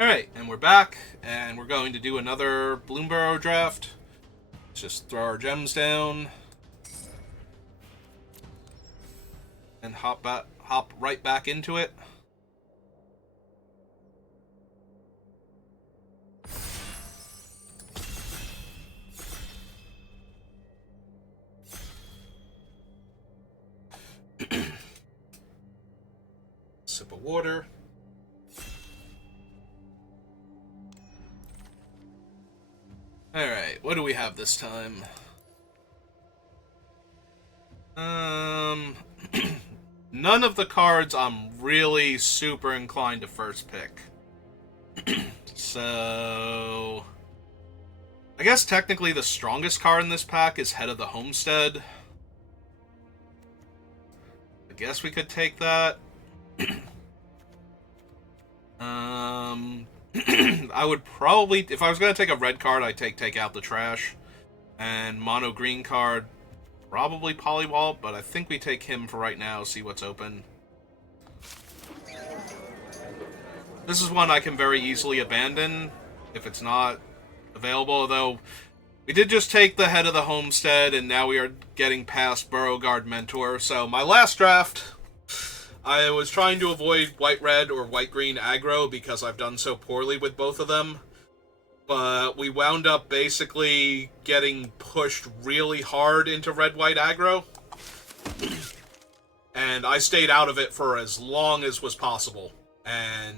Alright, and we're back, and we're going to do another Bloomburrow Draft. Let's just throw our gems down. And hop right back into it. Sip of water. Alright, what do we have this time? None of the cards I'm really super inclined to first pick. So, I guess technically the strongest card in this pack is Head of the Homestead. I guess we could take that. I would probably, if I was going to take a red card, I'd take out the trash. And mono green card, probably Polywall, but I think we take him for right now, see what's open. This is one I can very easily abandon if it's not available, although we did just take the Head of the Homestead, and now we are getting past Beauregard Mentor. So my last draft, I was trying to avoid white-red or white-green aggro because I've done so poorly with both of them. But we wound up basically getting pushed really hard into red-white aggro. And I stayed out of it for as long as was possible. And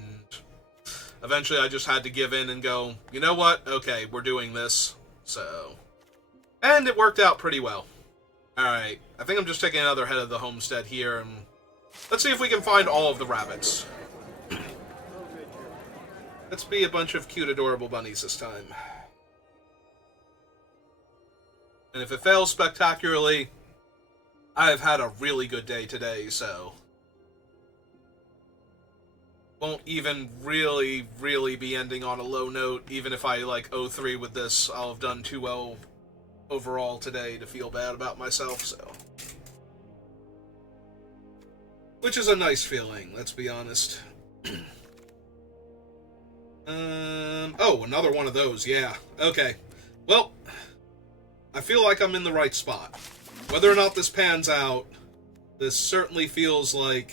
eventually I just had to give in and go, you know what? Okay, we're doing this. So, and it worked out pretty well. Alright, I think I'm just taking another Head of the Homestead here, and let's see if we can find all of the rabbits. Let's be a bunch of cute, adorable bunnies this time. And if it fails spectacularly, I've had a really good day today, so won't even really be ending on a low note. Even if I, 0-3 with this, I'll have done too well overall today to feel bad about myself, so. Which is a nice feeling, let's be honest. Oh, another one of those, yeah. Okay. Well, I feel like I'm in the right spot. Whether or not this pans out, this certainly feels like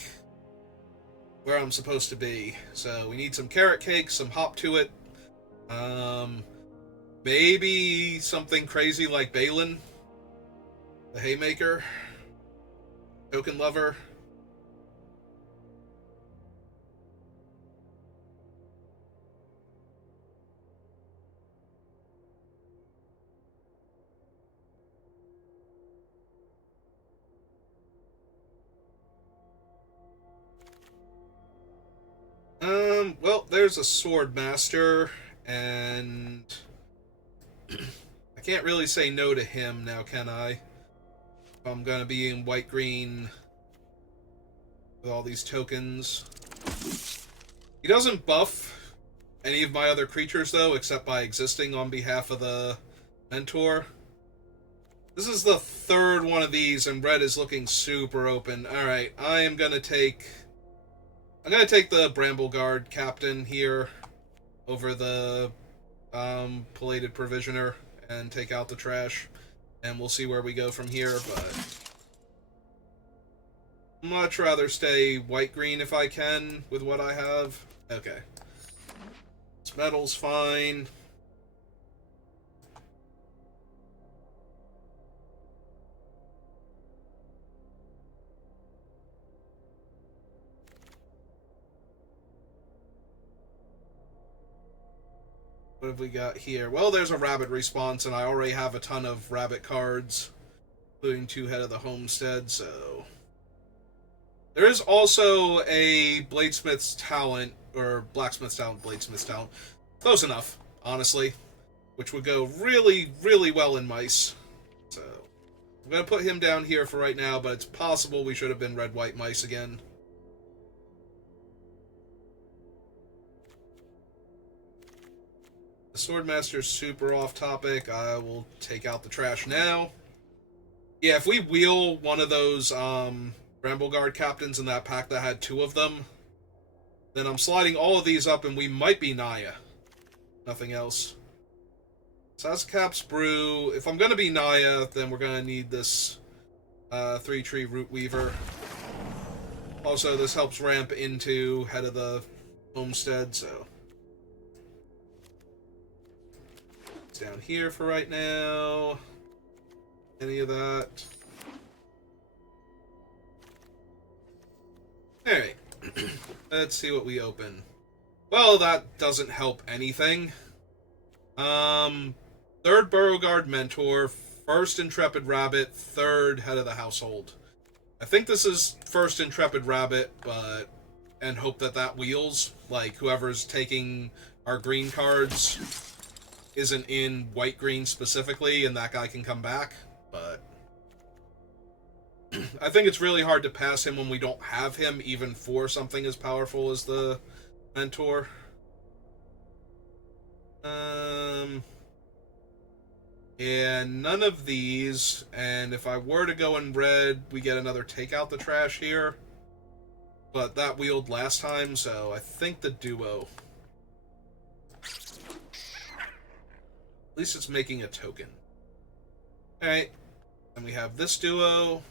where I'm supposed to be. So we need some carrot cake, some hop to it. Maybe something crazy like Balin, the Haymaker, Token Lover. Well, there's a Sword Master, and I can't really say no to him now, can I? If I'm gonna be in white-green with all these tokens. He doesn't buff any of my other creatures, though, except by existing on behalf of the Mentor. This is the third one of these, and red is looking super open. Alright, I'm gonna take the Brambleguard Captain here over the Pelated Provisioner and take out the trash, and we'll see where we go from here, but much rather stay white-green if I can with what I have. Okay. This metal's fine. What have we got here? Well, there's a rabbit response, and I already have a ton of rabbit cards, including 2 Head of the Homestead, so. There is also a Bladesmith's Talent, or Blacksmith's Talent, Bladesmith's Talent. Close enough, honestly. Which would go really well in mice. So, I'm going to put him down here for right now, but it's possible we should have been red-white mice again. The Swordmaster's super off topic. I will take out the trash now. Yeah, if we wheel one of those Brambleguard captains in that pack that had 2 of them, Then I'm sliding all of these up, and we might be Naya. Nothing else. Sazcap's Brew. If I'm going to be Naya, then we're going to need this 3-tree Root Weaver. Also, this helps ramp into head of the homestead, so... It's down here for right now. Any of that. Alright. Let's see what we open. Well, that doesn't help anything. Third Beauregard Mentor, first Intrepid Rabbit, third Head of the Household. I think this is first Intrepid Rabbit, but... And hope that that wheels. Like, whoever's taking our green cards isn't in white-green specifically, and that guy can come back. But... I think it's really hard to pass him when we don't have him, even for something as powerful as the Mentor. Yeah, none of these, and if I were to go in red, we get another Take Out the Trash here. But that wheeled last time, so I think the duo. At least it's making a token. Alright, and we have this duo.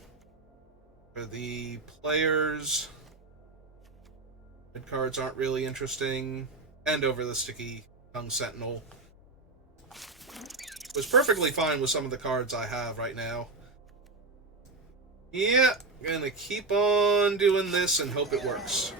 For the players, red cards aren't really interesting. And over the Sticky Tongue Sentinel. Was perfectly fine with some of the cards I have right now. Yeah, gonna keep on doing this and hope it works.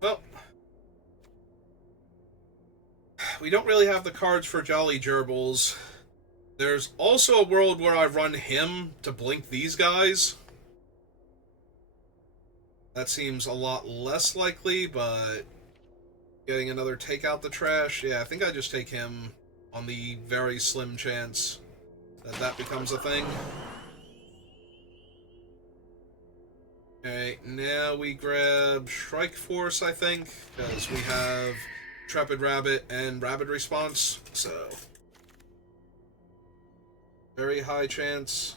Well, we don't really have the cards for Jolly Gerbils. There's also a world where I run him to blink these guys. That seems a lot less likely, but getting another Take Out the Trash, yeah, I think I just take him on the very slim chance that that becomes a thing. Okay, now we grab Strike Force, I think, because we have Intrepid Rabbit and Rapid Response, so... Very high chance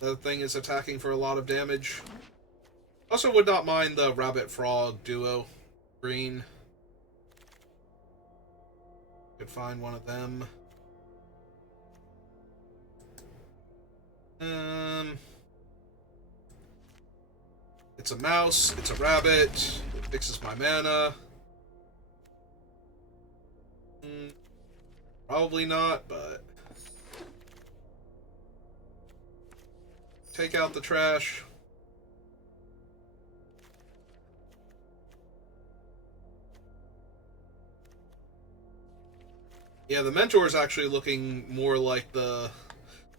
the thing is attacking for a lot of damage. Also would not mind the Rabbit Frog duo. Green. Could find one of them. It's a mouse, it's a rabbit, it fixes my mana. Probably not, but... Take out the trash. Yeah, the Mentor is actually looking more like the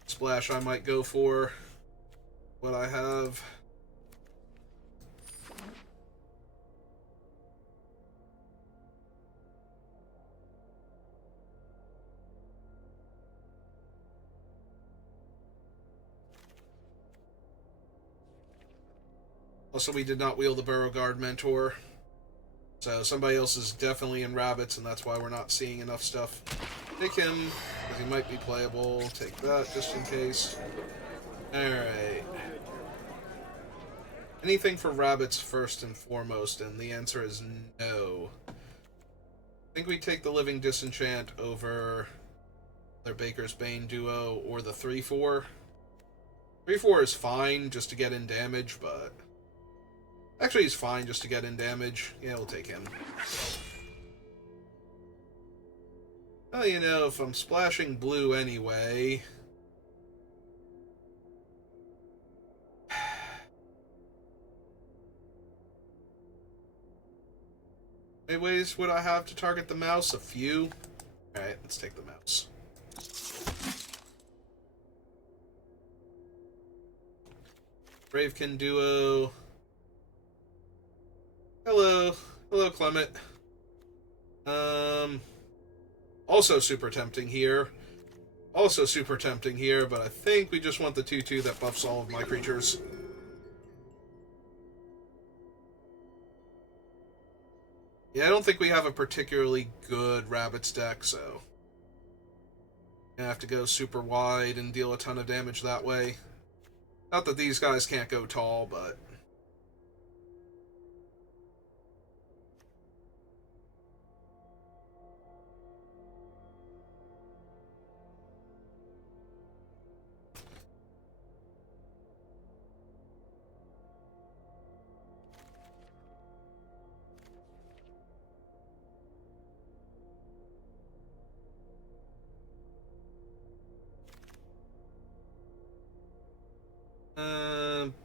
splash I might go for. What I have. Also, we did not wheel the Beauregard Mentor. So somebody else is definitely in rabbits, and that's why we're not seeing enough stuff. Take him, because he might be playable. Take that, just in case. Alright. Anything for rabbits first and foremost, and the answer is no. I think we take the Living Disenchant over their Baker's Bane duo, or the 3-4. 3-4 is fine, just to get in damage, but... Actually, he's fine just to get in damage. Yeah, we'll take him. Well, you know, if I'm splashing blue anyway... How many ways would I have to target the mouse? A few? Alright, let's take the mouse. Bravekin duo. Hello. Hello, Clement. Also super tempting here. Also super tempting here, but I think we just want the 2/2 that buffs all of my creatures. Yeah, I don't think we have a particularly good Rabbits deck, so I have to go super wide and deal a ton of damage that way. Not that these guys can't go tall, but...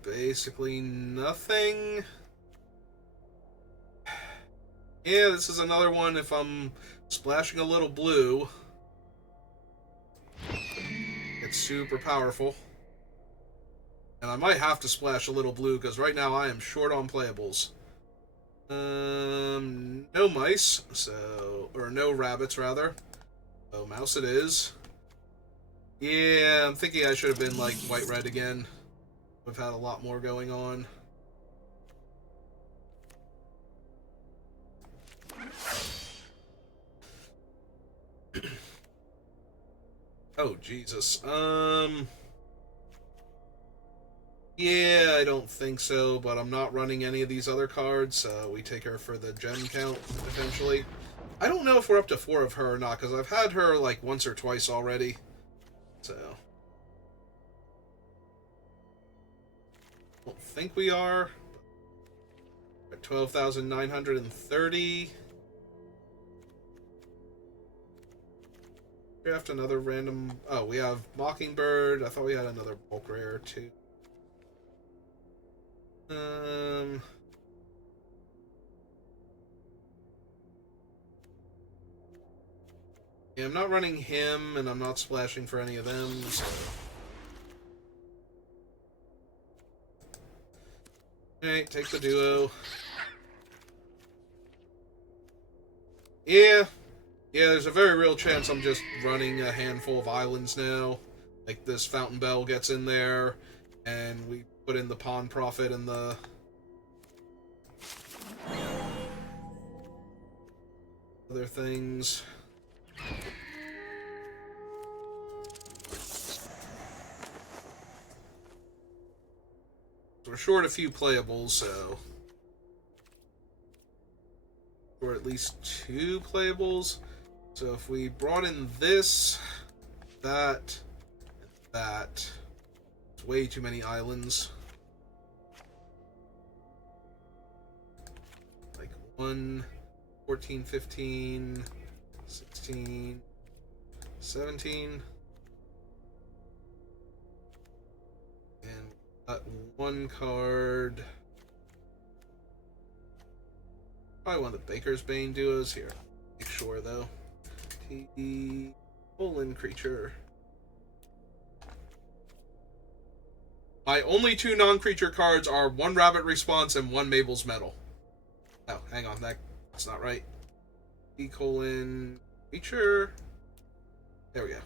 basically nothing. Yeah, this is another one if I'm splashing a little blue. It's super powerful. And I might have to splash a little blue, because right now I am short on playables. No mice, so... Or no rabbits, rather. So, mouse it is. Yeah, I'm thinking I should have been, like, white-red again. We've had a lot more going on. Oh, Jesus. Yeah, I don't think so, but I'm not running any of these other cards, so we take her for the gem count, potentially. I don't know if we're up to 4 of her or not, because I've had her, like, once or twice already. So... I don't think we are. At 12,930. Draft another random... Oh, we have Mockingbird. I thought we had another bulk rare, too. Yeah, I'm not running him, and I'm not splashing for any of them, so... Alright, take the duo. Yeah, there's a very real chance I'm just running a handful of islands now. Like, this Fountain Bell gets in there, and we put in the Pawn Prophet and the... other things. We're short a few playables, so... Or at least 2 playables. So if we brought in this, that, and that... It's way too many islands. Like 1, 14, 15, 16, 17... And 1 card. Probably one of the Baker's Bane duos here. Make sure though. T. Poland creature. My only 2 non-creature cards are 1 Rabbit Response and 1 Mabel's Medal. Oh, hang on, that's not right. T. Creature. There we go.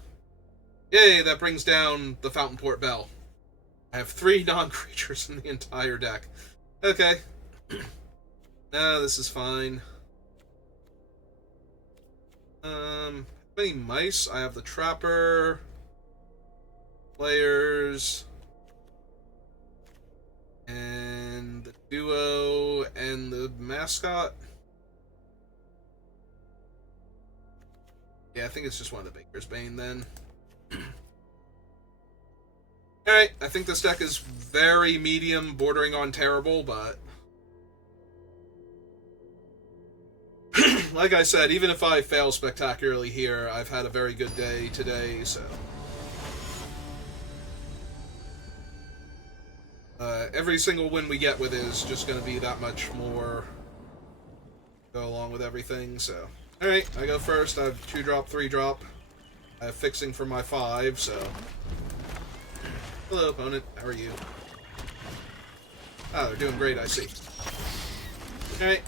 Yay, that brings down the Fountain Port Bell. I have 3 non-creatures in the entire deck. Okay. No, this is fine. Many mice? I have the Trapper. Players. And the duo and the mascot. Yeah, I think it's just one of the Baker's Bane then. Alright, I think this deck is very medium, bordering on terrible, but... like I said, even if I fail spectacularly here, I've had a very good day today, so... every single win we get with is just going to be that much more... go along with everything, so... Alright, I go first. I have 2-drop, 3-drop. I have fixing for my 5, so... Hello, opponent. How are you? Ah, they're doing great, I see. Alright.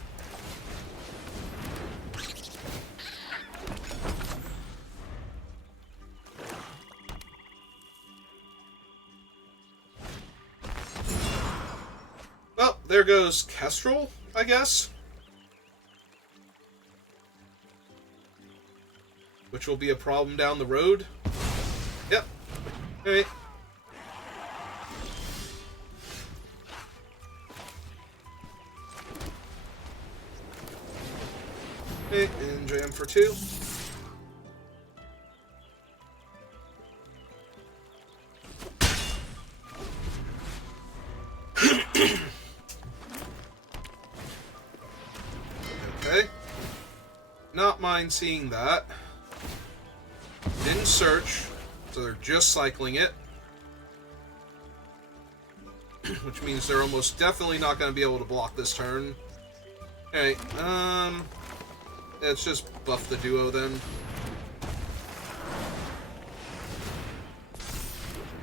Well, there goes Kestrel, I guess. Which will be a problem down the road. Yep. Alright. Okay, and jam for 2. Okay. Not mind seeing that. Didn't search, so they're just cycling it. Which means they're almost definitely not going to be able to block this turn. Alright, let's just buff the duo then.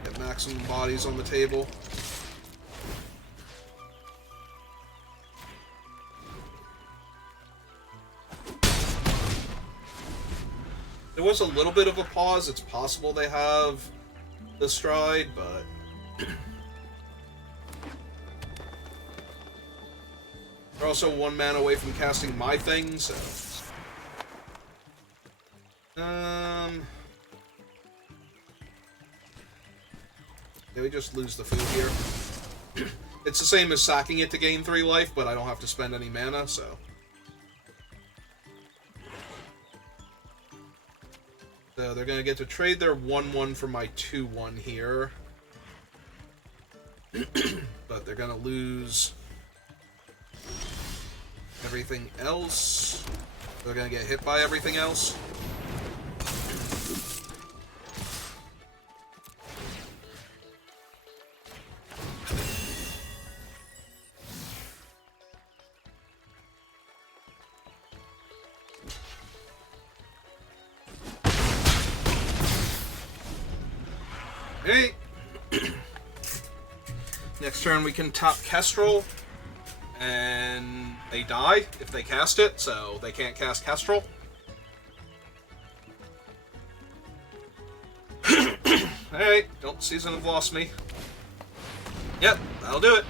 Get maximum bodies on the table. There was a little bit of a pause. It's possible they have the stride, but they're also 1 mana away from casting my thing, so yeah, we just lose the food here. It's the same as sacking it to gain 3 life, but I don't have to spend any mana, so. So they're going to get to trade their 1/1 for my 2/1 here. But they're going to lose everything else. They're going to get hit by everything else. Okay. Next turn we can top Kestrel, and they die if they cast it, so they can't cast Kestrel. Alright, don't Season of Lost me. Yep, that'll do it.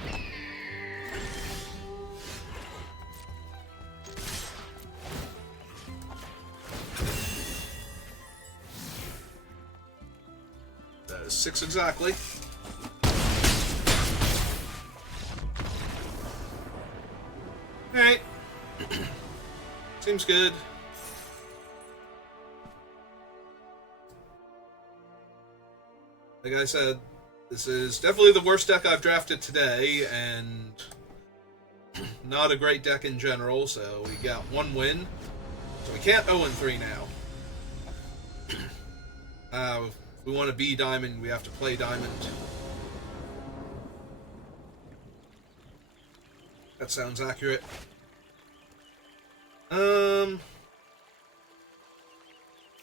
That is 6 exactly. Alright. Seems good. Like I said, this is definitely the worst deck I've drafted today, and not a great deck in general, so we got 1 win. So we can't 0-3 now. If we want to be Diamond, we have to play Diamond. That sounds accurate.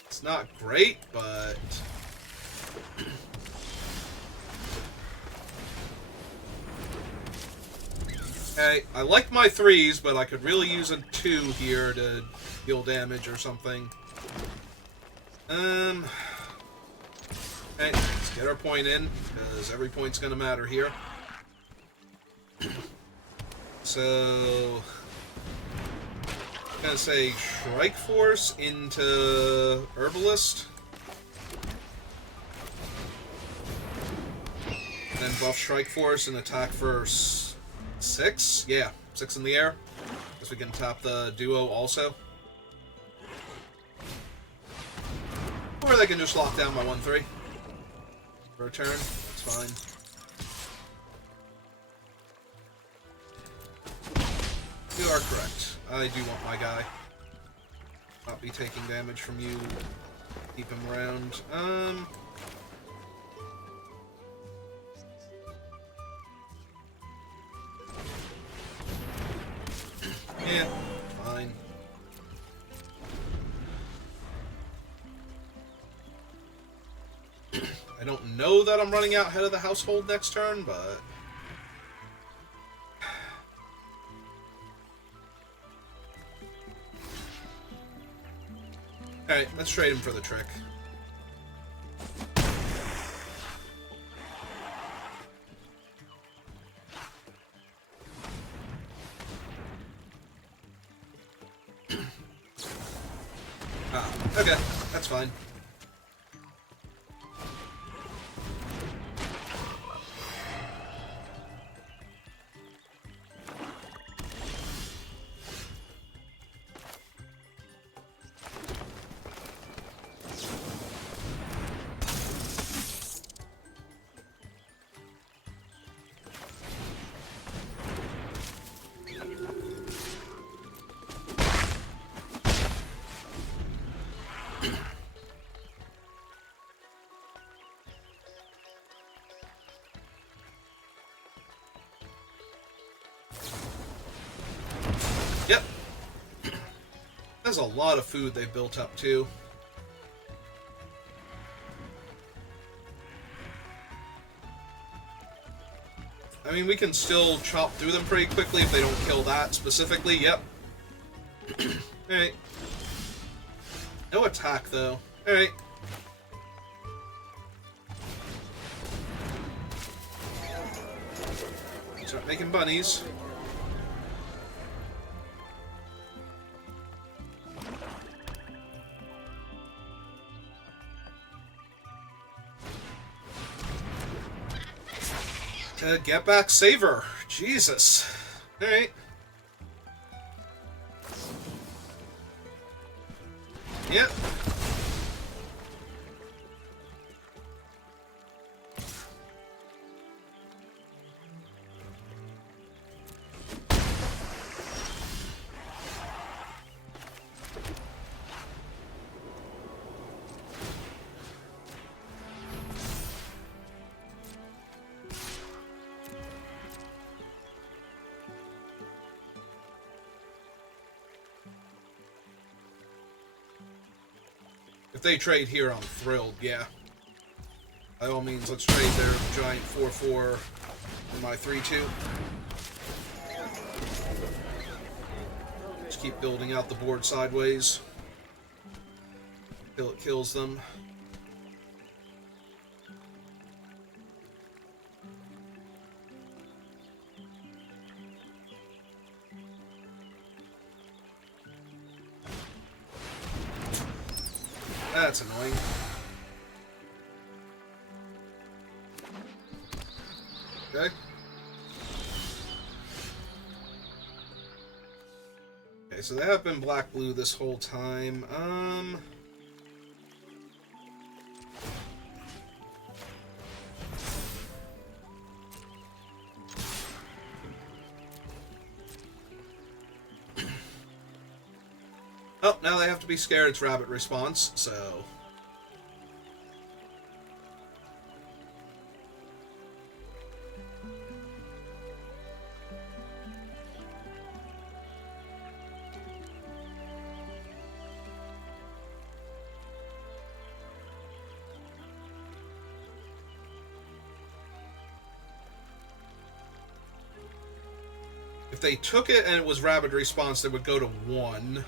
It's not great, but hey, I like my 3s, but I could really use a 2 here to deal damage or something. Okay, let's get our point in, because every point's gonna matter here. So, I'm gonna say Strike Force into Herbalist. And then buff Strike Force and attack for 6? Yeah, 6 in the air. Guess we can tap the duo also. Or they can just lock down my 1/3 for a turn. That's fine. You are correct. I do want my guy. Not be taking damage from you. Keep him around. Yeah, fine. I don't know that I'm running out ahead of the household next turn, but Alright, let's trade him for the trick. Okay, that's fine. Yep. There's a lot of food they've built up, too. I mean, we can still chop through them pretty quickly if they don't kill that specifically. Yep. Alright. No attack, though. Alright. Start making bunnies. Get back, Saver. Jesus. Alright. Yep. If they trade here, I'm thrilled, yeah. By all means, let's trade their giant 4-4 and my 3-2. Just keep building out the board sideways until it kills them. That's annoying. Okay. Okay, so they have been black-blue this whole time. Oh, now they have to be scared it's rabbit response, so... If they took it and it was rabbit response, they would go to 1.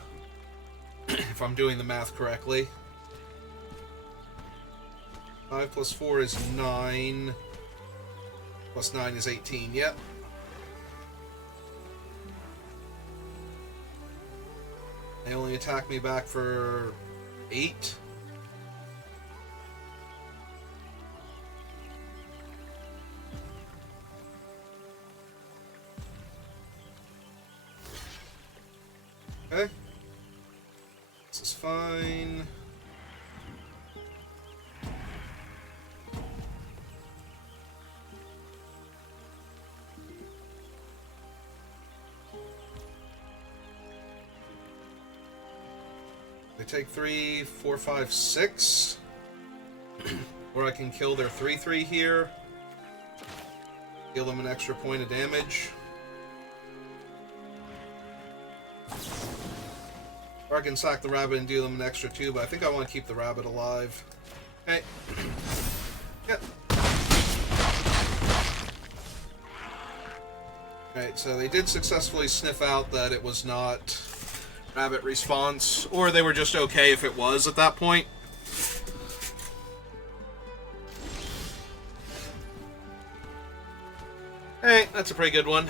If I'm doing the math correctly. 5 plus 4 is 9. Plus 9 is 18, yep. They only attack me back for 8. Okay. This is fine. They take 3, 4, 5, 6. Or I can kill their 3/3 here. Deal them an extra point of damage. Or I can sack the rabbit and deal them an extra 2, but I think I want to keep the rabbit alive. Okay. Yep. Alright, so they did successfully sniff out that it was not rabbit response, or they were just okay if it was at that point. Hey, that's a pretty good one.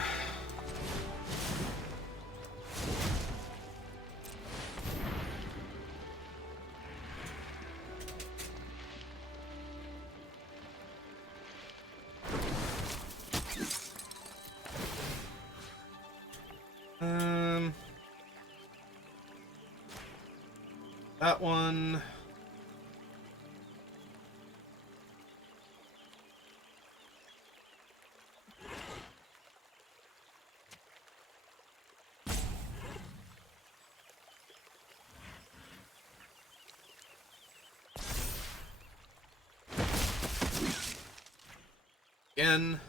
That one. Again.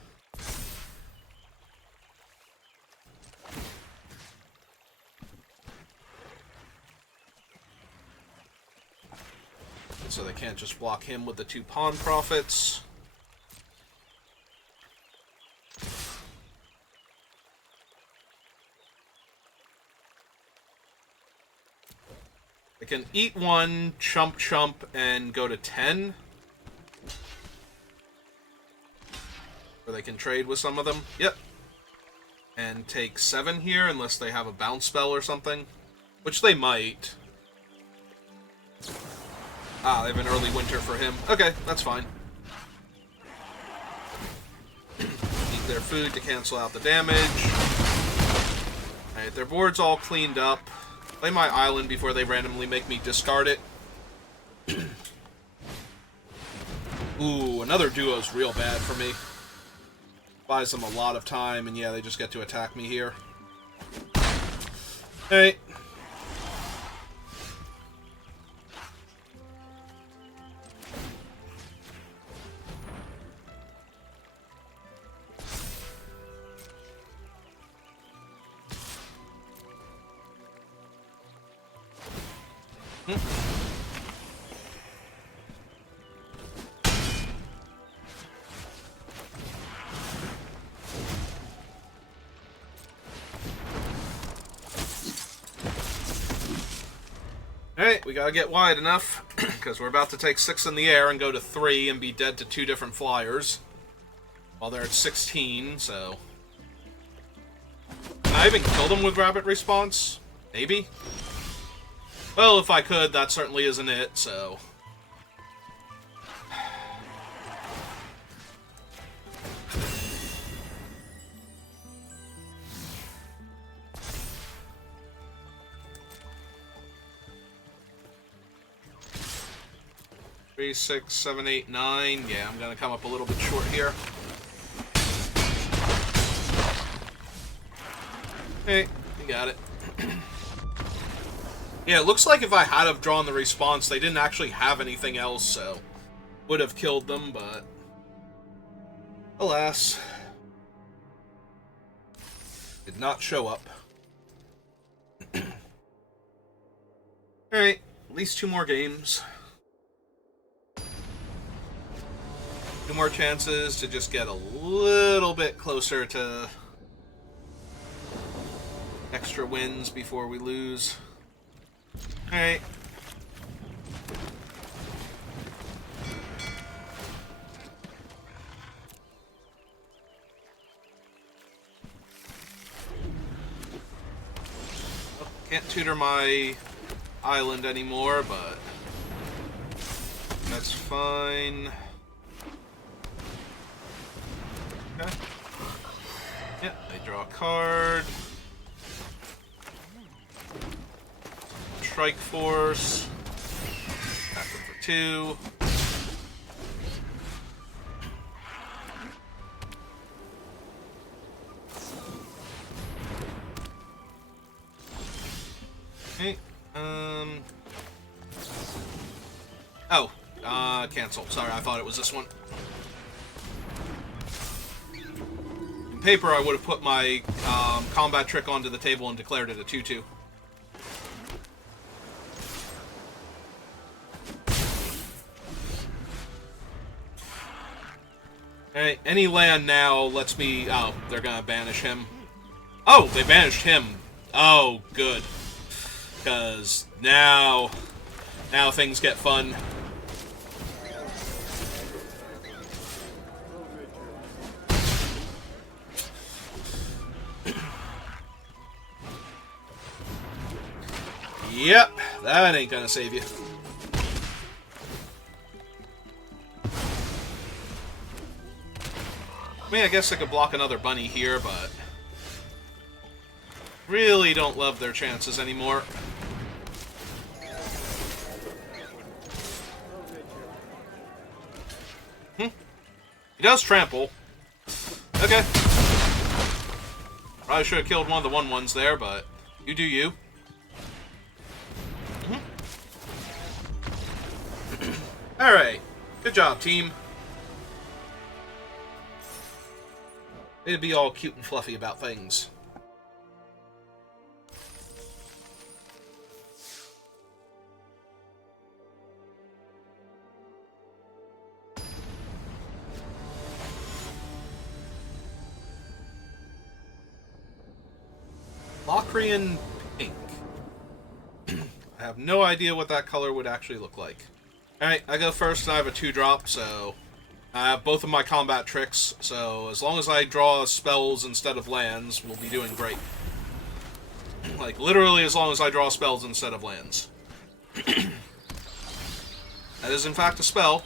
So they can't just block him with the 2 pawn profits. They can eat 1, chump, and go to 10. Or they can trade with some of them. Yep. And take 7 here, unless they have a bounce spell or something. Which they might. Ah, they have an early winter for him. Okay, that's fine. Eat their food to cancel out the damage. Alright, their board's all cleaned up. Play my island before they randomly make me discard it. Ooh, another duo's real bad for me. Buys them a lot of time, and yeah, they just get to attack me here. Alright. Alright, we gotta get wide enough, because we're about to take 6 in the air and go to 3 and be dead to 2 different flyers. While they're at 16, so... Can I even kill them with rabbit response? Maybe? Well, if I could, that certainly isn't it, so... Three, 6, 7, 8, 9. Yeah, I'm gonna come up a little bit short here. Hey, you got it. Yeah, it looks like if I had have drawn the response, they didn't actually have anything else, so would have killed them, but alas, did not show up. Alright, at least 2 more games. 2 more chances to just get a little bit closer to extra wins before we lose. Alright. Well, can't tutor my island anymore, but that's fine. Okay. Yeah, they draw a card. Strike Force. Attack them for 2. Okay. Oh. Cancel. Sorry, I thought it was this one. In paper, I would have put my combat trick onto the table and declared it a 2-2. Alright, any land now lets me... Oh, they're gonna banish him. Oh, they banished him. Oh, good. Because now things get fun. Yep, that ain't gonna save you. I mean, I guess I could block another bunny here, but really don't love their chances anymore. He does trample. Okay. Probably should have killed one of the 1/1s there, but you do you. Alright. Good job, team. Way to be all cute and fluffy about things. Locrian pink. I have no idea what that color would actually look like. Alright, I go first and I have a 2-drop, so I have both of my combat tricks, so as long as I draw spells instead of lands, we'll be doing great. Like, literally as long as I draw spells instead of lands. That is, in fact, a spell.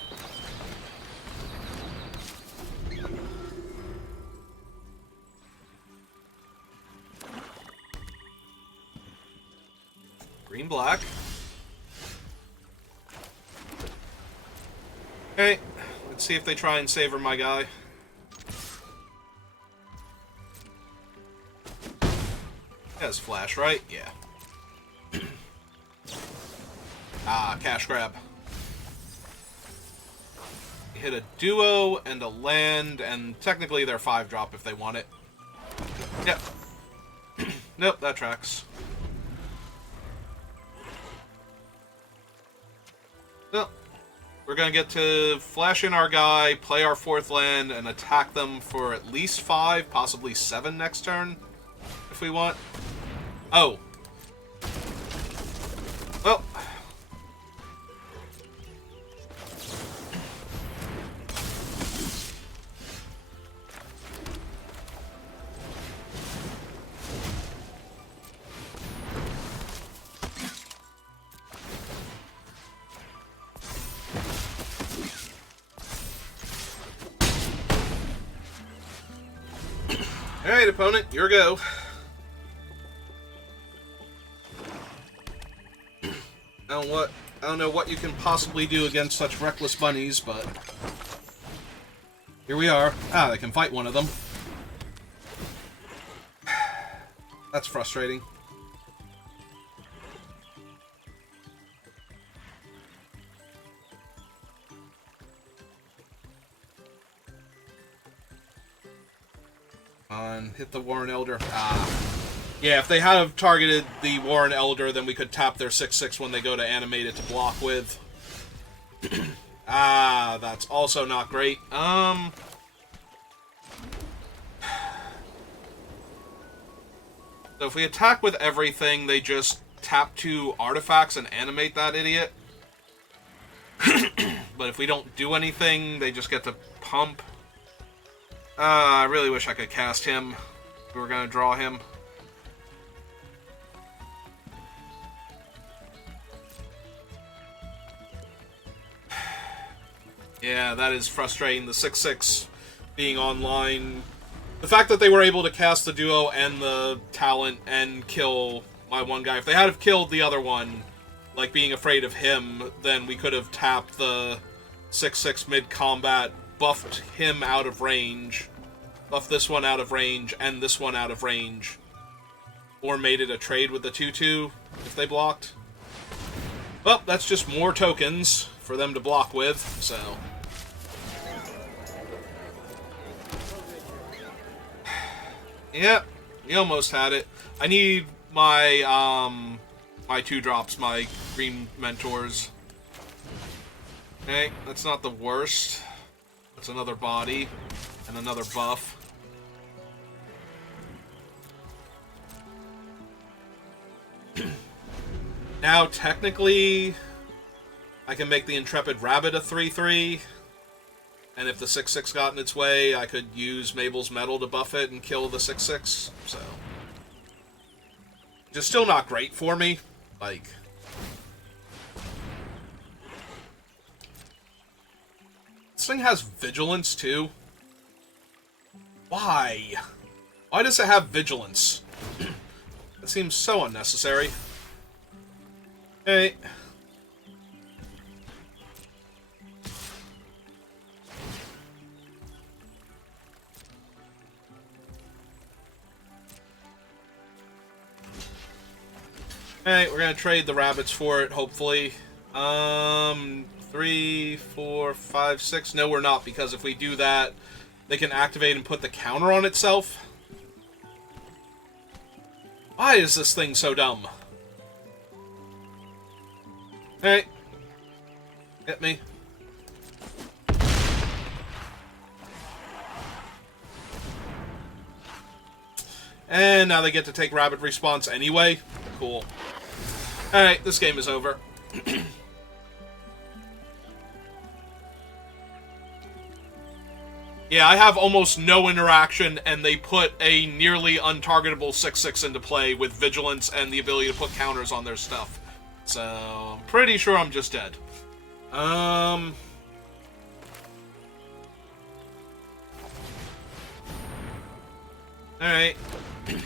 Green-black. Okay, let's see if they try and savor my guy. Has flash, right? Yeah. Ah, cash grab. Hit a duo and a land, and technically they're 5-drop if they want it. Yep. Nope, that tracks. Well, we're going to get to flash in our guy, play our 4th land, and attack them for at least 5, possibly 7 next turn, if we want. Oh. Well. Alright, opponent, your go. I don't know what you can possibly do against such reckless bunnies, but here we are. Ah, they can fight one of them. That's frustrating. Hit the Warren Elder. Ah. Yeah, if they had have targeted the Warren Elder, then we could tap their 6/6 when they go to animate it to block with. Ah, that's also not great. So if we attack with everything, they just tap 2 artifacts and animate that idiot. But if we don't do anything, they just get to pump. I really wish I could cast him. We were going to draw him. Yeah, that is frustrating. The 6/6 being online. The fact that they were able to cast the duo and the talent and kill my one guy. If they had have killed the other one, like being afraid of him, then we could have tapped the 6/6 mid-combat, buffed him out of range, buffed this one out of range, and this one out of range. Or made it a trade with the 2/2 if they blocked. Well, that's just more tokens for them to block with, so. Yep, you almost had it. I need my, my 2-drops, my green mentors. Okay, that's not the worst. That's another body and another buff. Now, technically, I can make the Intrepid Rabbit a 3/3. And if the 6/6 got in its way, I could use Mabel's Metal to buff it and kill the 6/6. So, just still not great for me. Like, this thing has Vigilance, too. Why? Why does it have Vigilance? That seems so unnecessary. Hey. Alright, we're gonna trade the rabbits for it, hopefully. 3, 4, 5, 6. No, we're not, because if we do that, they can activate and put the counter on itself. Why is this thing so dumb? Alright. Hit me. And now they get to take rabbit response anyway. Cool. Alright, this game is over. Yeah, I have almost no interaction, and they put a nearly untargetable 6/6 into play with Vigilance and the ability to put counters on their stuff. So, I'm pretty sure I'm just dead. Alright.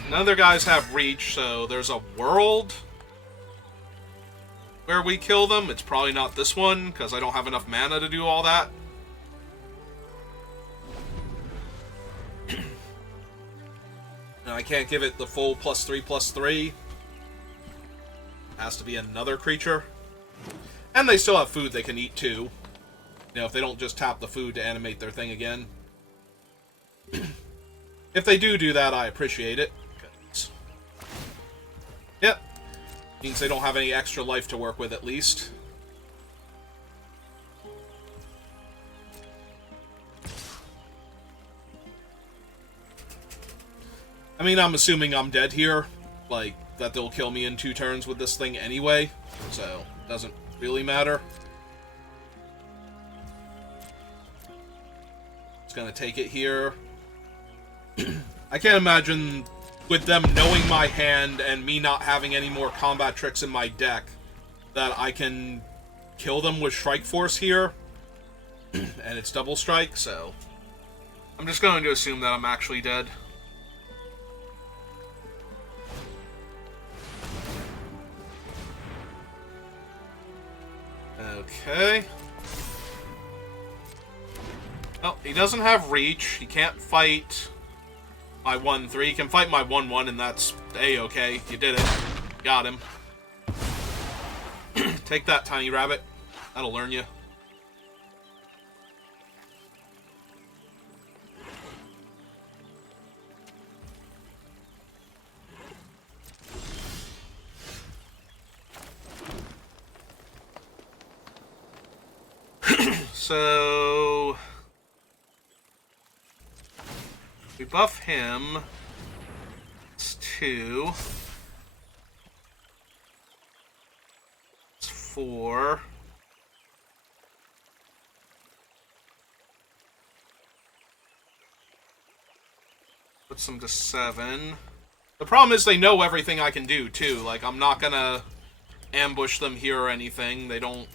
None of their guys have reach, so there's a world where we kill them. It's probably not this one, because I don't have enough mana to do all that. No, I can't give it the full +3/+3. Has to be another creature. And they still have food they can eat, too. You know, if they don't just tap the food to animate their thing again. If they do that, I appreciate it. Yep. Means they don't have any extra life to work with, at least. I mean, I'm assuming I'm dead here. Like, that they'll kill me in 2 turns with this thing anyway. So, it doesn't really matter. It's gonna take it here. I can't imagine, with them knowing my hand and me not having any more combat tricks in my deck, that I can kill them with Strike Force here. And it's double strike, so I'm just going to assume that I'm actually dead. Okay. Oh, he doesn't have reach. He can't fight my 1/3. He can fight my 1/1, and that's A-okay. You did it. Got him. Take that, tiny rabbit. That'll learn you. So we buff him. It's 2. It's 4. Puts them to 7. The problem is they know everything I can do, too. Like, I'm not gonna ambush them here or anything. They don't...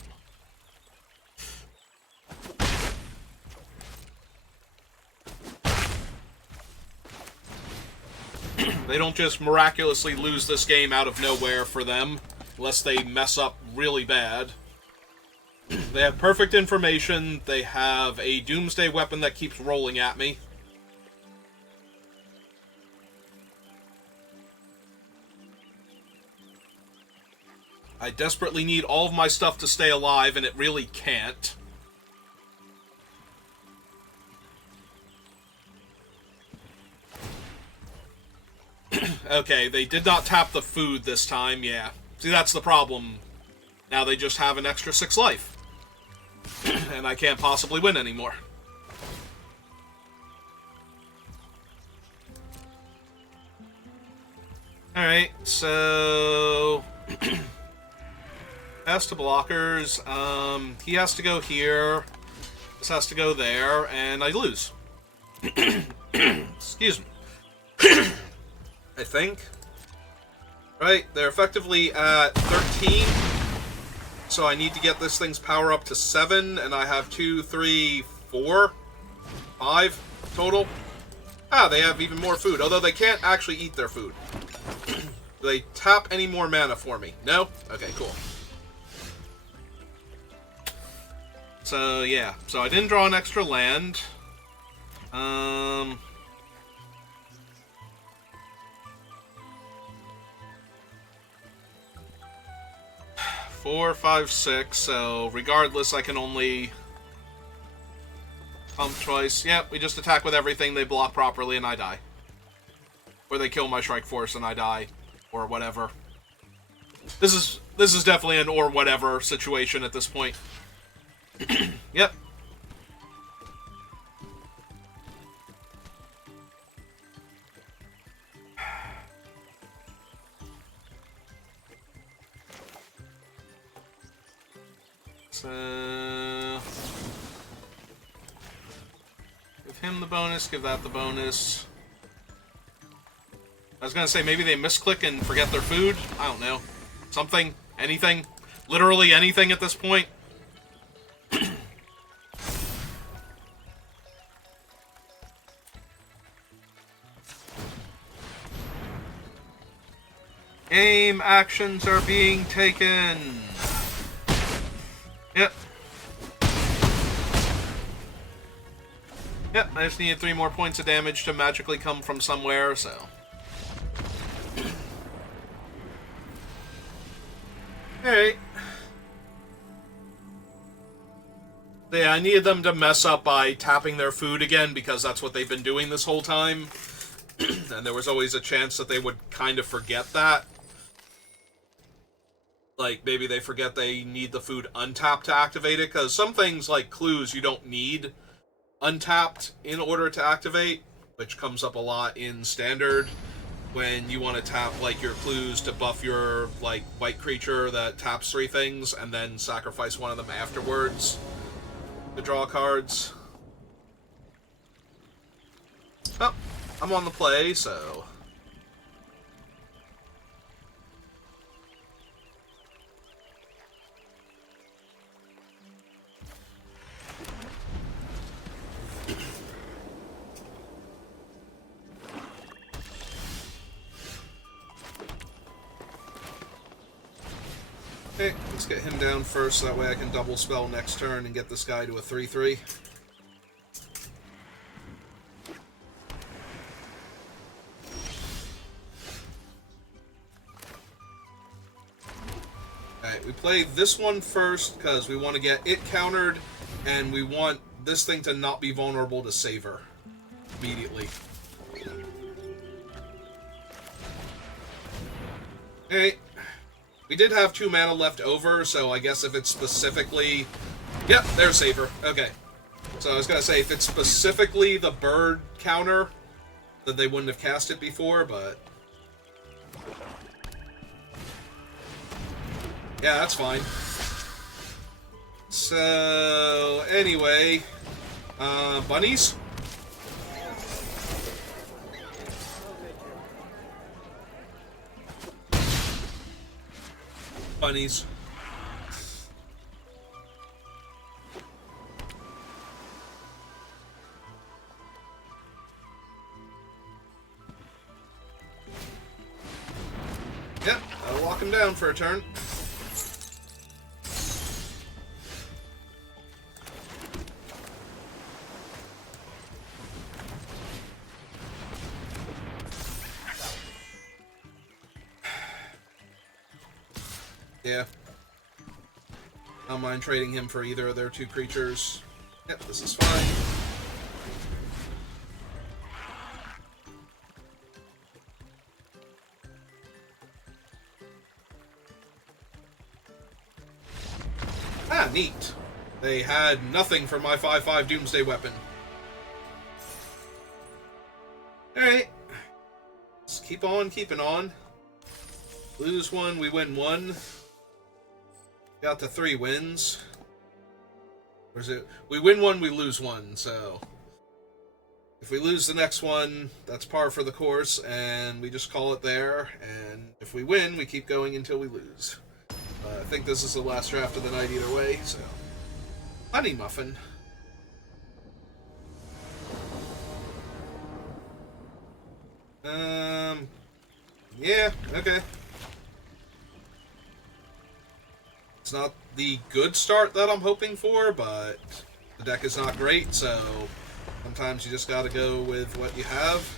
They don't just miraculously lose this game out of nowhere for them, unless they mess up really bad. They have perfect information. They have a Doomsday weapon that keeps rolling at me. I desperately need all of my stuff to stay alive, and it really can't. Okay, they did not tap the food this time, yeah. See, that's the problem. Now they just have an extra 6 life. And I can't possibly win anymore. Alright, so... Pass to blockers. He has to go here. This has to go there, and I lose. Excuse me. I think. Right, they're effectively at 13. So I need to get this thing's power up to 7, and I have 2, 3, 4, 5 total. Ah, they have even more food, although they can't actually eat their food. Do they tap any more mana for me? No? Okay, cool. So, yeah. So I didn't draw an extra land. 4, 5, 6, so regardless I can only pump twice. Yep, we just attack with everything, they block properly, and I die. Or they kill my strike force and I die. Or whatever. This is definitely an or whatever situation at this point. Yep. So, give him the bonus, give that the bonus. I was gonna say, maybe they misclick and forget their food. I don't know. Something. Anything. Literally anything at this point. Game actions are being taken. Yep. Yep, I just needed 3 more points of damage to magically come from somewhere, so. Alright. Yeah, I needed them to mess up by tapping their food again, because that's what they've been doing this whole time. And there was always a chance that they would kind of forget that. Like, maybe they forget they need the food untapped to activate it, because some things, like clues, you don't need untapped in order to activate, which comes up a lot in Standard, when you want to tap, like, your clues to buff your, like, white creature that taps 3 things, and then sacrifice one of them afterwards to draw cards. Oh, I'm on the play, so... Okay, let's get him down first, so that way I can double spell next turn and get this guy to a 3/3. Alright, we play this one first, because we want to get it countered, and we want this thing to not be vulnerable to Savor immediately. Okay. We did have 2 mana left over, so I guess if it's specifically... Yep, there's Savor. Okay. So I was going to say, if it's specifically the bird counter, then they wouldn't have cast it before, but... Yeah, that's fine. So, anyway... bunnies? Bunnies. Yep, I'll lock him down for a turn. Yeah. I don't mind trading him for either of their 2 creatures. Yep, this is fine. Ah, neat. They had nothing for my 5/5 Doomsday Weapon. Alright. Let's keep on keeping on. Lose 1, we win 1. Got the 3 wins. Or is it? We win one, we lose one, so... If we lose the next one, that's par for the course, and we just call it there. And if we win, we keep going until we lose. I think this is the last draft of the night either way, so... Honey Muffin. Yeah, okay. It's not the good start that I'm hoping for, but the deck is not great, so sometimes you just gotta go with what you have.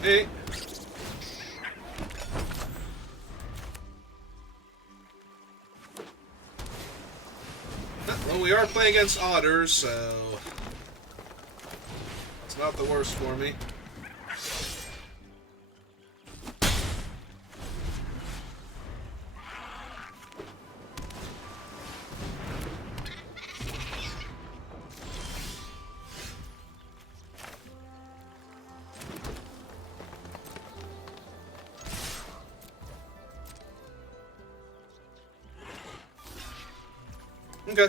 Hey. Well, we are playing against otters, so it's not the worst for me. Okay.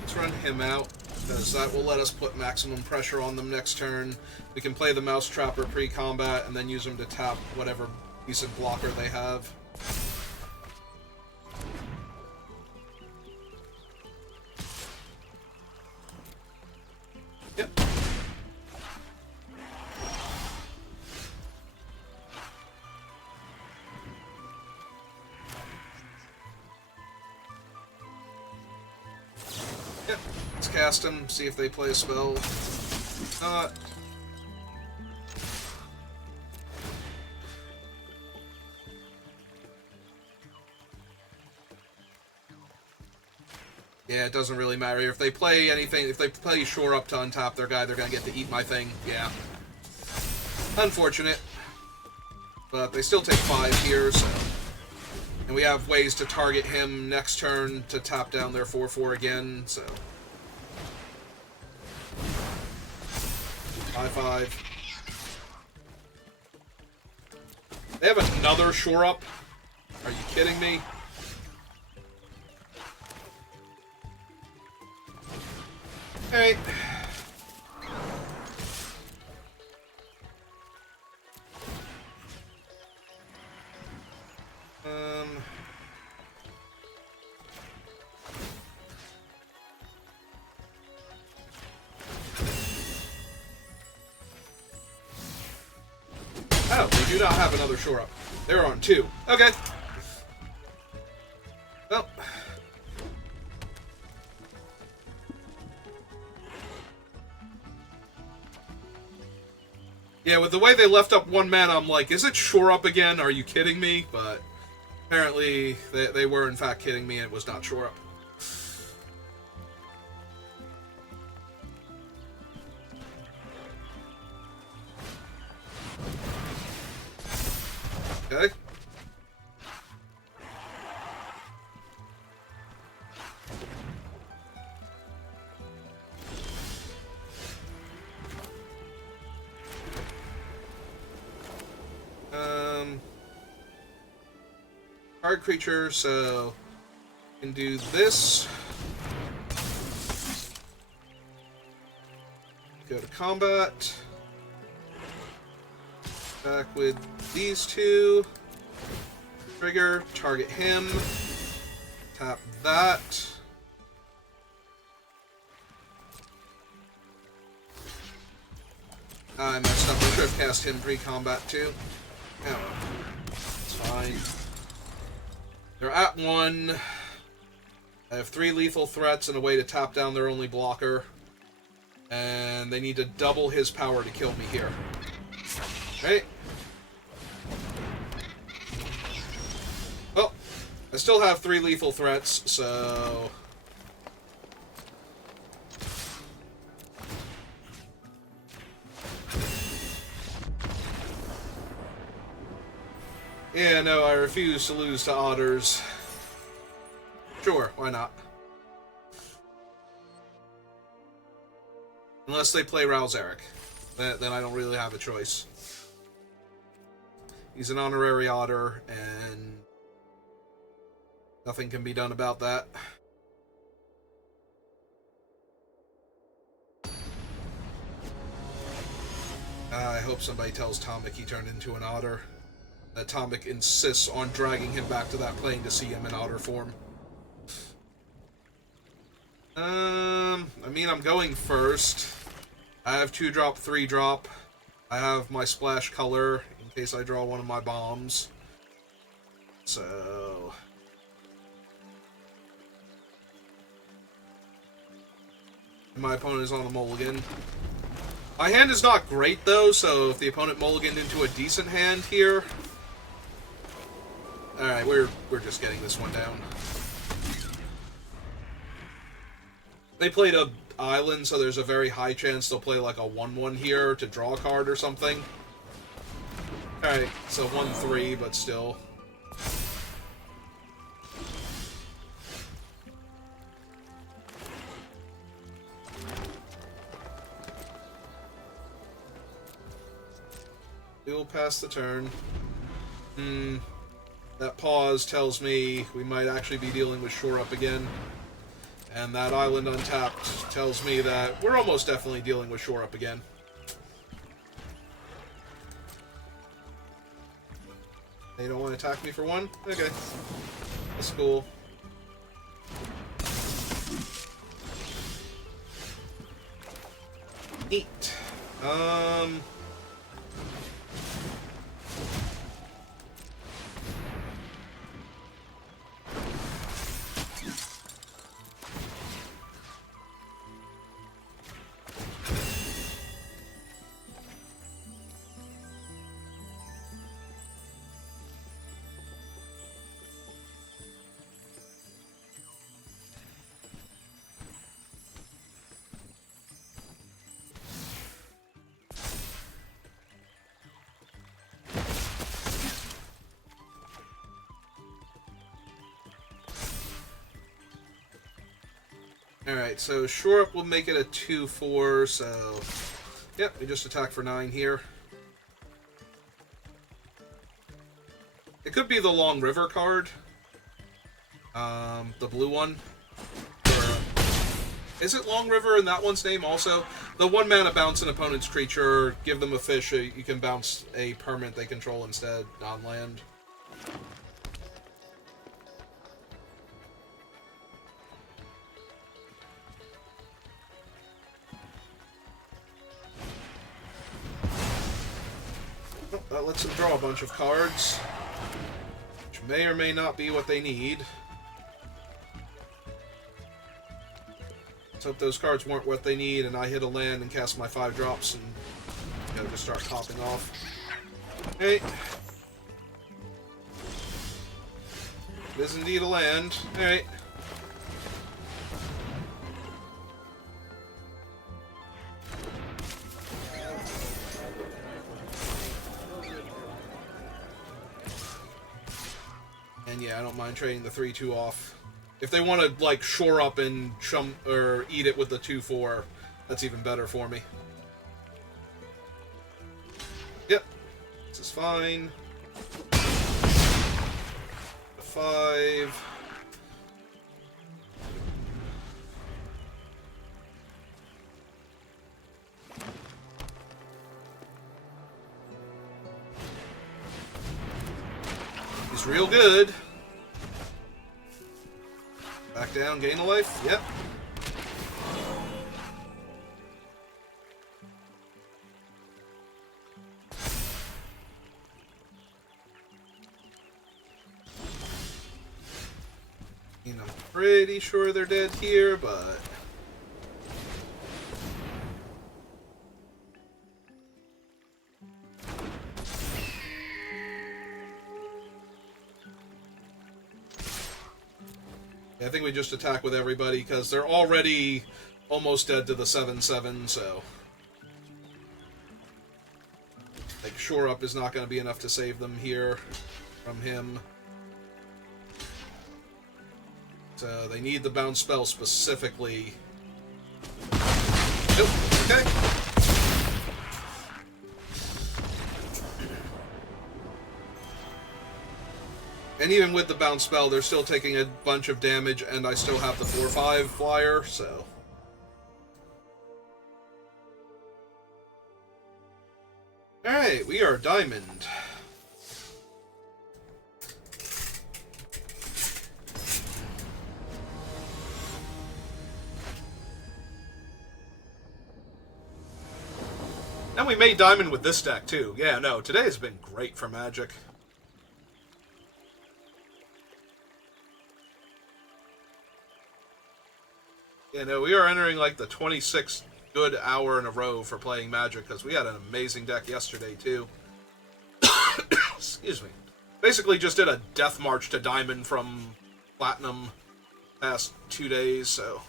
Let's run him out, because that will let us put maximum pressure on them next turn. We can play the Mouse Trapper pre-combat and then use them to tap whatever decent blocker they have. Yep. Yep. Let's cast them, see if they play a spell. Yeah, it doesn't really matter. If they play anything, if they play Shore Up to untap their guy, they're gonna get to eat my thing. Yeah. Unfortunate. But they still take 5 here, so... And we have ways to target him next turn to tap down their 4/4 again, so... 5/5. They have another Shore Up? Are you kidding me? Alright. Oh, they do not have another Shore Up. They're on 2. Okay. Well. Yeah, with the way they left up 1 mana, I'm like, is it Shore Up again? Are you kidding me? But apparently they were in fact kidding me and it was not Shore Up. Okay. Hard creature, so can do this. Go to combat. Back with these 2. Trigger, target him. Tap that. I messed up. I should have cast him pre-combat too. Oh, it's fine. They're at 1. I have 3 lethal threats and a way to tap down their only blocker. And they need to double his power to kill me here. Right? Well, I still have 3 lethal threats, so... Yeah, no, I refuse to lose to otters. Sure, why not? Unless they play Rouse Eric. Then I don't really have a choice. He's an honorary otter, and nothing can be done about that. I hope somebody tells Tomic he turned into an otter. That Tomic insists on dragging him back to that plane to see him in otter form. I mean, I'm going first. I have 2-drop, 3-drop. I have my splash color in case I draw one of my bombs. So... my opponent is on a mulligan. My hand is not great, though, so if the opponent mulliganed into a decent hand here... Alright, we're just getting this one down. They played a island, so there's a very high chance they'll play like a 1-1 here to draw a card or something. Alright, so 1-3, but still. We'll pass the turn. That pause tells me we might actually be dealing with Shore Up again. And that island untapped tells me that we're almost definitely dealing with Shore Up again. They don't want to attack me for 1? Okay. That's cool. Neat. Alright, so Shore Up will make it a 2-4, so... Yep, we just attack for 9 here. It could be the Long River card. The blue one. Or, is it Long River in that one's name also? The 1-mana bounce an opponent's creature, give them a fish, you can bounce a permanent they control instead, non-land. That lets them draw a bunch of cards, which may or may not be what they need. Let's hope those cards weren't what they need, and I hit a land and cast my 5 drops, and gotta just start popping off. Hey, it is indeed a land. All right. And yeah, I don't mind trading the 3-2 off. If they want to, like, Shore Up and or eat it with the 2-4, that's even better for me. Yep. This is fine. 5. He's real good. Back down, gain a life. Yep. I'm pretty sure they're dead here, but... I think we just attack with everybody, because they're already almost dead to the 7-7, so... like, Shore Up is not going to be enough to save them here from him. So they need the bounce spell specifically. Nope. Okay. and even with the bounce spell, they're still taking a bunch of damage, and I still have the 4/5 flyer, so... Alright, we are Diamond. And we made Diamond with this deck, too. Yeah, no, today has been great for Magic. Yeah, no, we are entering, like, the 26th good hour in a row for playing Magic, because we had an amazing deck yesterday, too. Excuse me. Basically just did a death march to Diamond from Platinum past 2 days, so...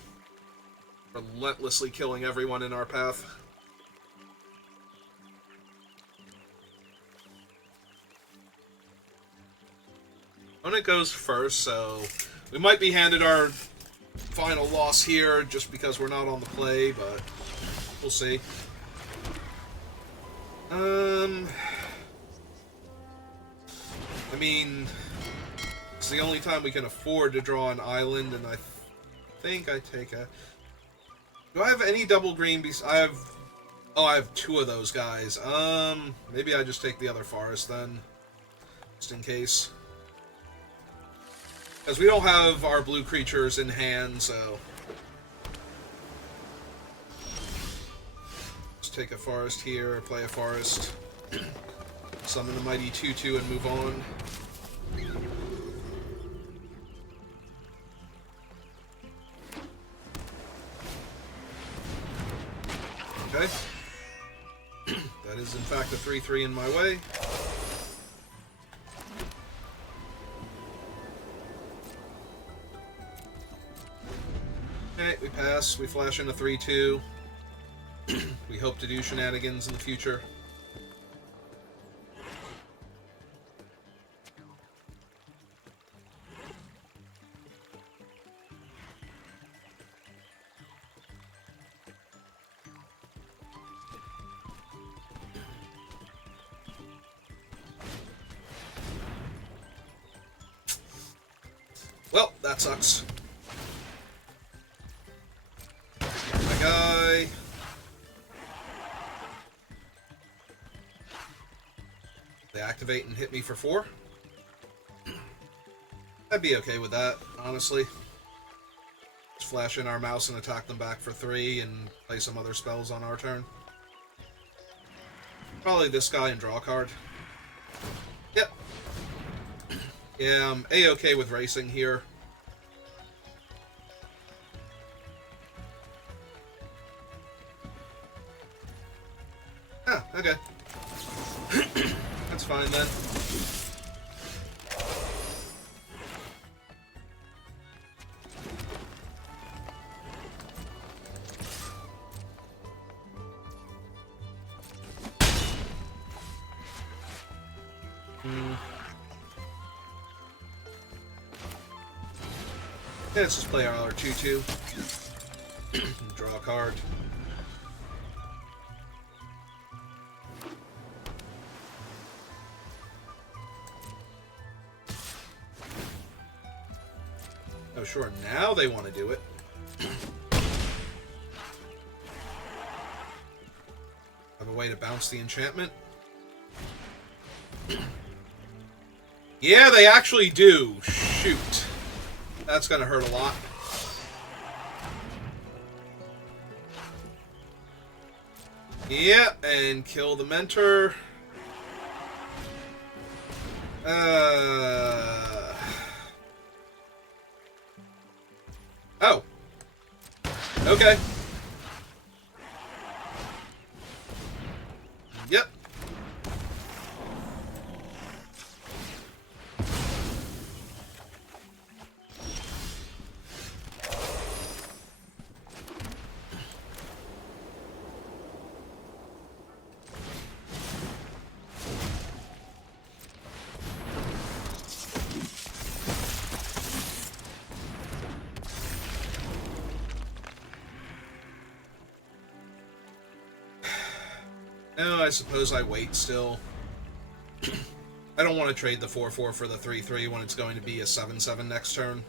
relentlessly killing everyone in our path. Opponent goes first, so we might be handed our final loss here just because we're not on the play, but we'll see. I mean, it's the only time we can afford to draw an island, and I think I take a... Do I have any double green? I have... Oh, I have 2 of those guys. Maybe I just take the other forest then, just in case. Because we don't have our blue creatures in hand, so... Just take a forest here, play a forest. Summon the mighty 2/2 and move on. Okay. That is in fact a 3/3 in my way. Okay, we pass, we flash in a 3/2. We hope to do shenanigans in the future. Well, that sucks. My guy. They activate and hit me for 4. I'd be okay with that, honestly. Just flash in our mouse and attack them back for 3 and play some other spells on our turn. Probably this guy and draw a card. Yep. Yeah, I'm A-okay with racing here. Ah, okay. That's fine then. Yeah, let's just play our 2/2. Draw a card. Oh, sure, now they want to do it. Have a way to bounce the enchantment? Yeah, they actually do. Shoot. That's gonna hurt a lot. Yeah, and kill the mentor. Oh. Okay. Yep. Oh, I suppose I wait still. I don't want to trade the 4-4 for the 3-3 when it's going to be a 7-7 next turn.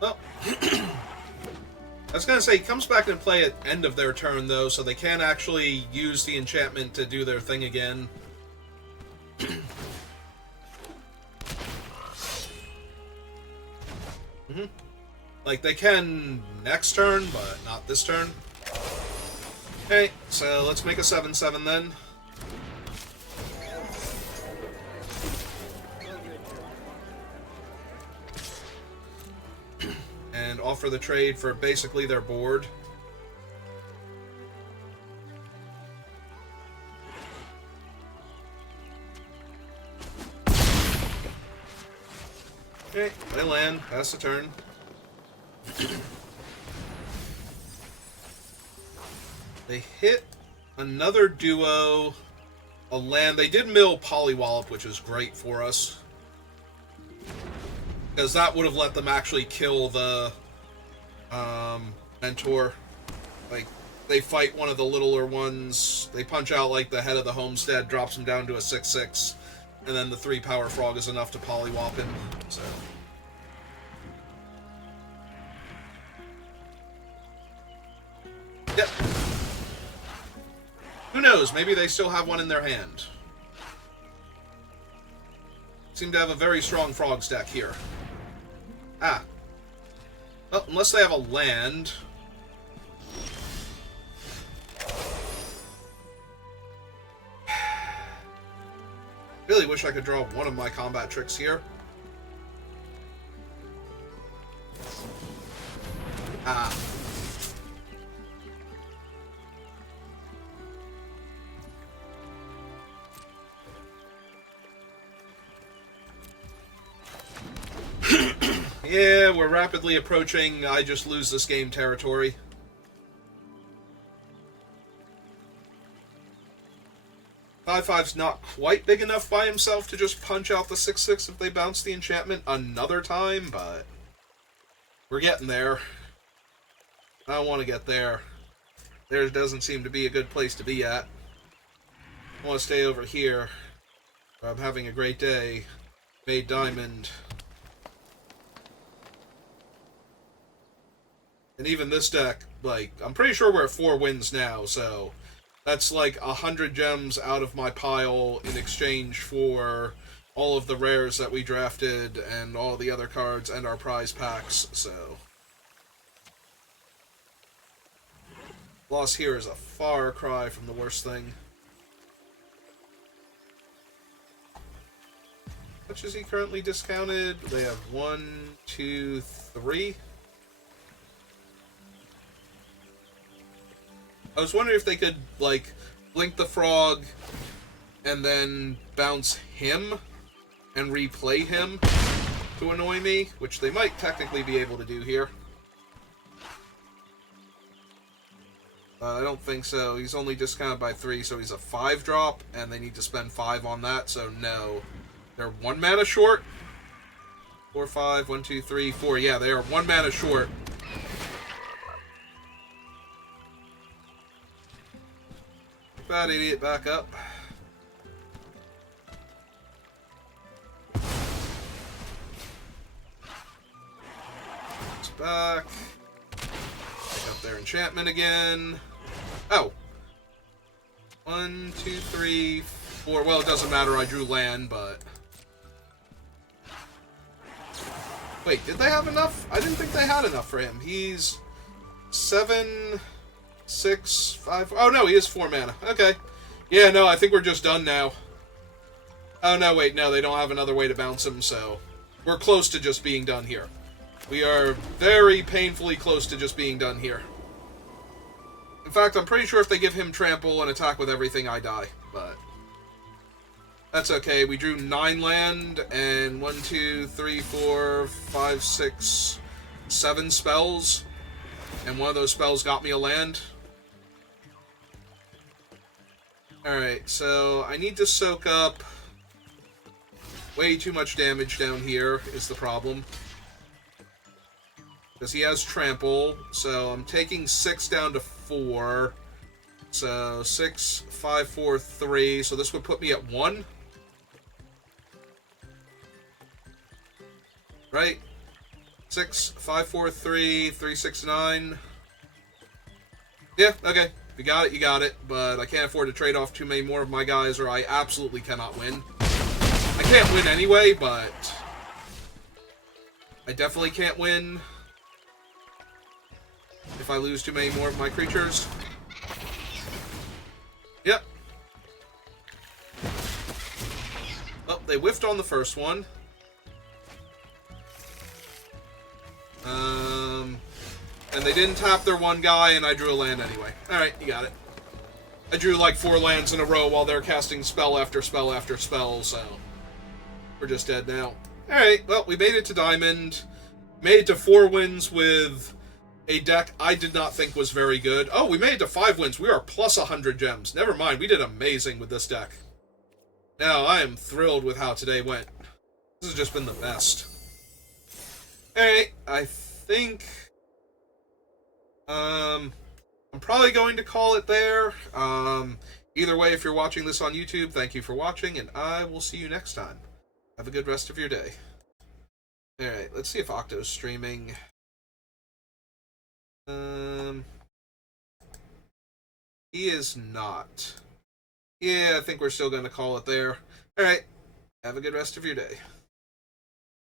Well, I was going to say, he comes back and play at end of their turn, though, so they can't actually use the enchantment to do their thing again. Like, they can next turn, but not this turn. Okay, so let's make a 7-7 then. And offer the trade for basically their board. Okay, they land, pass the turn. They hit another duo, a land. They did mill Polywallop, which is great for us. Because that would have let them actually kill the mentor. Like, they fight one of the littler ones, they punch out like the head of the homestead, drops him down to a 6-6, and then the 3-power frog is enough to Polywallop him. So. Yep. Who knows? Maybe they still have one in their hand. Seem to have a very strong frog stack here. Ah. Well, unless they have a land. Really wish I could draw one of my combat tricks here. Ah. Yeah, we're rapidly approaching I just lose this game territory. Five's not quite big enough by himself to just punch out the 6-6 if they bounce the enchantment another time, but we're getting there. I don't want to get there. There doesn't seem to be a good place to be at. I want to stay over here. I'm having a great day. Made diamond. And even this deck, like, I'm pretty sure we're at 4 wins now, so that's like 100 gems out of my pile in exchange for all of the rares that we drafted and all the other cards and our prize packs, so. Loss here is a far cry from the worst thing. How much is he currently discounted? They have 1, 2, 3. I was wondering if they could, like, blink the frog and then bounce him and replay him to annoy me, which they might technically be able to do here. I don't think so. He's only discounted by 3, so he's a 5-drop, and they need to spend 5 on that, so no. They're 1 mana short. 4, 5, 1, 2, 3, 4. Yeah, they are 1 mana short. That idiot back up. It's back. Pick up their enchantment again. Oh. 1, 2, 3, 4. Well, it doesn't matter. I drew land, but. Wait, did they have enough? I didn't think they had enough for him. He's 7. 6, 5. Oh no, he is 4 mana. Okay. Yeah, no, I think we're just done now. Oh no, wait, no, they don't have another way to bounce him, so we're close to just being done here. We are very painfully close to just being done here. In fact, I'm pretty sure if they give him trample and attack with everything, I die, but That's okay. We drew 9 land and 1, 2, 3, 4, 5, 6, 7 spells. And one of those spells got me a land. Alright, so I need to soak up way too much damage down here is the problem. Because he has trample, so I'm taking 6 down to 4. So 6, 5, 4, 3. So this would put me at 1. Right? 6, 5, 4, 3, 3, 6, 9. Yeah, okay. If you got it, you got it. But I can't afford to trade off too many more of my guys or I absolutely cannot win. I can't win anyway, but I definitely can't win if I lose too many more of my creatures. Yep. Oh, they whiffed on the first one. And they didn't tap their one guy, and I drew a land anyway. Alright, you got it. I drew like 4 lands in a row while they're casting spell after spell after spell, so we're just dead now. Alright, well, we made it to Diamond. Made it to 4 wins with a deck I did not think was very good. Oh, we made it to 5 wins. We are plus 100 gems. Never mind, we did amazing with this deck. Now, I am thrilled with how today went. This has just been the best. Alright, I think I'm probably going to call it there. Either way, if you're watching this on YouTube, thank you for watching, and I will see you next time. Have a good rest of your day. Alright, let's see if Octo's streaming. He is not. Yeah, I think we're still going to call it there. Alright, have a good rest of your day.